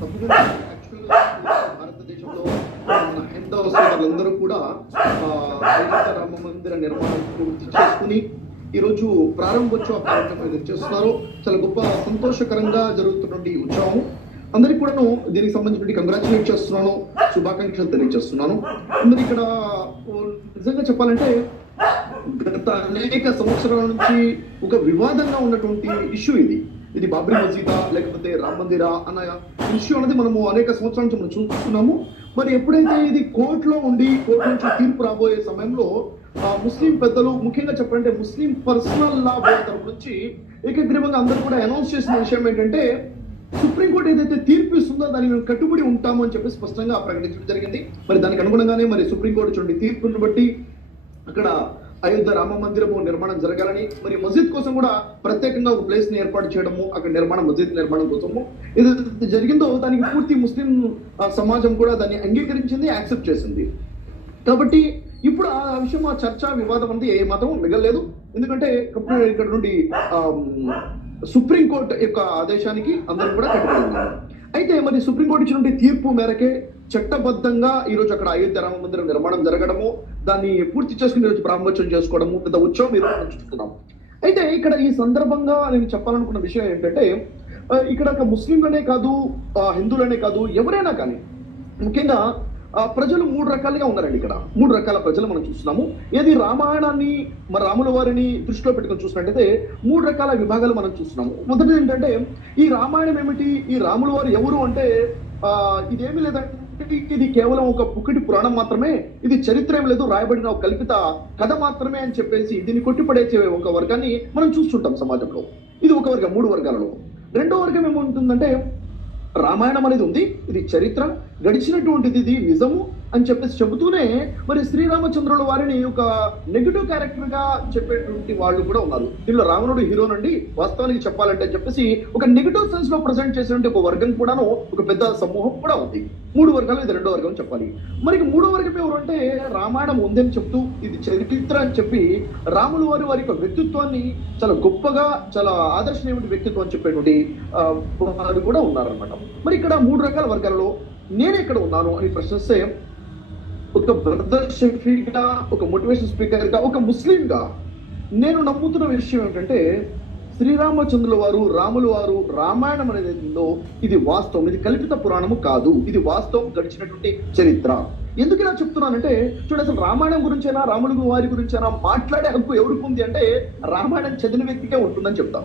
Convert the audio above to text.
తప్పకుండా యాక్చువల్గా భారతదేశంలో మన హైందవ సోదరులందరూ కూడా రామ మందిర నిర్మాణం పూర్తి చేసుకుని ఈరోజు ప్రారంభోత్సవ కార్యక్రమం ఏదైతే చేస్తున్నారో చాలా గొప్ప సంతోషకరంగా జరుగుతున్నటువంటి ఉత్సవం అందరికి కూడాను దీనికి సంబంధించి కంగ్రాచులేట్ చేస్తున్నాను. శుభాకాంక్షలు తెలియజేస్తున్నాను. అందరు ఇక్కడ నిజంగా చెప్పాలంటే గత అనేక సంవత్సరాల నుంచి ఒక వివాదంగా ఉన్నటువంటి ఇష్యూ ఇది. ఇది బాబ్రీ మసీదా లేకపోతే రామ్ మందిరా అన్న విషయం అనేది మనము అనేక సంవత్సరాల నుంచి మనం చూస్తున్నాము. మరి ఎప్పుడైతే ఇది కోర్టులో ఉండి కోర్టు నుంచి తీర్పు రాబోయే సమయంలో ముస్లిం పెద్దలు ముఖ్యంగా చెప్పాలంటే ముస్లిం పర్సనల్ లా బోర్డు తరపు నుంచి ఏకగ్రీవంగా అందరూ కూడా అనౌన్స్ చేసిన విషయం ఏంటంటే సుప్రీంకోర్టు ఏదైతే తీర్పు ఇస్తుందో దానికి మేము కట్టుబడి ఉంటాము అని చెప్పి స్పష్టంగా ప్రకటించడం జరిగింది. మరి దానికి అనుగుణంగానే మరి సుప్రీంకోర్టు చూడండి తీర్పును బట్టి అక్కడ అయోధ్య రామ మందిరము నిర్మాణం జరగాలని మరి మసీద్ కోసం కూడా ప్రత్యేకంగా ఒక ప్లేస్ని ఏర్పాటు చేయడము అక్కడ నిర్మాణం మసీద్ నిర్మాణం కోసము. ఏదైతే జరిగిందో దానికి పూర్తి ముస్లిం ఆ, సమాజం కూడా దాన్ని అంగీకరించింది యాక్సెప్ట్ చేసింది. కాబట్టి ఇప్పుడు ఆ విషయం ఆ చర్చ వివాదం అనేది ఏ మాత్రం మిగలలేదు. ఎందుకంటే ఇక్కడ నుండి సుప్రీంకోర్టు యొక్క ఆదేశానికి అందరూ కూడా కట్టుబడి అయితే మరి సుప్రీంకోర్టు ఇచ్చినటువంటి తీర్పు మేరకే చట్టబద్ధంగా ఈరోజు అక్కడ అయోధ్య రామ మందిరం నిర్మాణం జరగడము దాన్ని పూర్తి చేసుకుని ఈరోజు రోజు ప్రారంభోత్సవం చేసుకోవడము పెద్ద ఉత్సవం ఈ మనం చూస్తున్నాం. అయితే ఇక్కడ ఈ సందర్భంగా నేను చెప్పాలనుకున్న విషయం ఏంటంటే ఇక్కడ ఒక ముస్లింలనే కాదు హిందువులనే కాదు ఎవరైనా కానీ ముఖ్యంగా ప్రజలు మూడు రకాలుగా ఉన్నారండి ఇక్కడ. మూడు రకాల ప్రజలు మనం చూస్తున్నాము. ఏది రామాయణాన్ని మరి రాముల వారిని దృష్టిలో పెట్టుకొని చూసినట్టయితే మూడు రకాల విభాగాలు మనం చూస్తున్నాము. మొదటిది ఏంటంటే ఈ రామాయణం ఏమిటి ఈ రాముల వారు ఎవరు అంటే ఇదేమీ లేదంటే ఇది కేవలం ఒక పుక్కటి పురాణం మాత్రమే. ఇది చరిత్ర లేదు రాయబడిన ఒక కల్పిత కథ మాత్రమే అని చెప్పేసి దీన్ని కొట్టిపడేసే ఒక వర్గాన్ని మనం చూస్తుంటాం సమాజంలో. ఇది ఒక వర్గం మూడు వర్గాలలో. రెండో వర్గం ఏముంటుందంటే రామాయణం అనేది ఉంది ఇది చరిత్ర గడిచినటువంటిది ఇది నిజము అని చెప్పేసి చెబుతూనే మరి శ్రీరామచంద్రుల వారిని ఒక నెగిటివ్ క్యారెక్టర్గా చెప్పేటువంటి వాళ్ళు కూడా ఉన్నారు. దీనిలో రావణుడు హీరోనండి వాస్తవానికి చెప్పాలంటే చెప్పేసి ఒక నెగిటివ్ సెన్స్లో ప్రజెంట్ చేసినటువంటి ఒక వర్గం కూడాను ఒక పెద్ద సమూహం కూడా ఉంది. మూడు వర్గాలు ఇది రెండో వర్గం చెప్పాలి. మరి మూడో వర్గం ఎవరు అంటే రామాయణం ఉందని చెప్తూ ఇది చరిత్ర అని చెప్పి రాములు వారి వారి యొక్క వ్యక్తిత్వాన్ని చాలా గొప్పగా చాలా ఆదర్శనీయమైన వ్యక్తిత్వం అని చెప్పేటువంటి వారు కూడా ఉన్నారనమాట మరి ఇక్కడ మూడు రకాల వర్గాలలో నేను ఎక్కడ ఉన్నాను అని ప్రశ్నిస్తే ఒక బ్రదర్ షఫీగా ఒక మోటివేషన్ స్పీకర్గా ఒక ముస్లింగా నేను నమ్ముతున్న విషయం ఏంటంటే శ్రీరామచంద్రుల వారు రాముల వారు రామాయణం అనేది ఉందో ఇది వాస్తవం. ఇది కల్పిత పురాణము కాదు. ఇది వాస్తవం గడిచినటువంటి చరిత్ర. ఎందుకు ఇలా చెప్తున్నానంటే చూడండి అసలు రామాయణం గురించైనా రాముల వారి గురించైనా మాట్లాడే హక్కు ఎవరికి ఉంది అంటే రామాయణం చదివిన వ్యక్తికే ఉంటుందని చెప్తాం.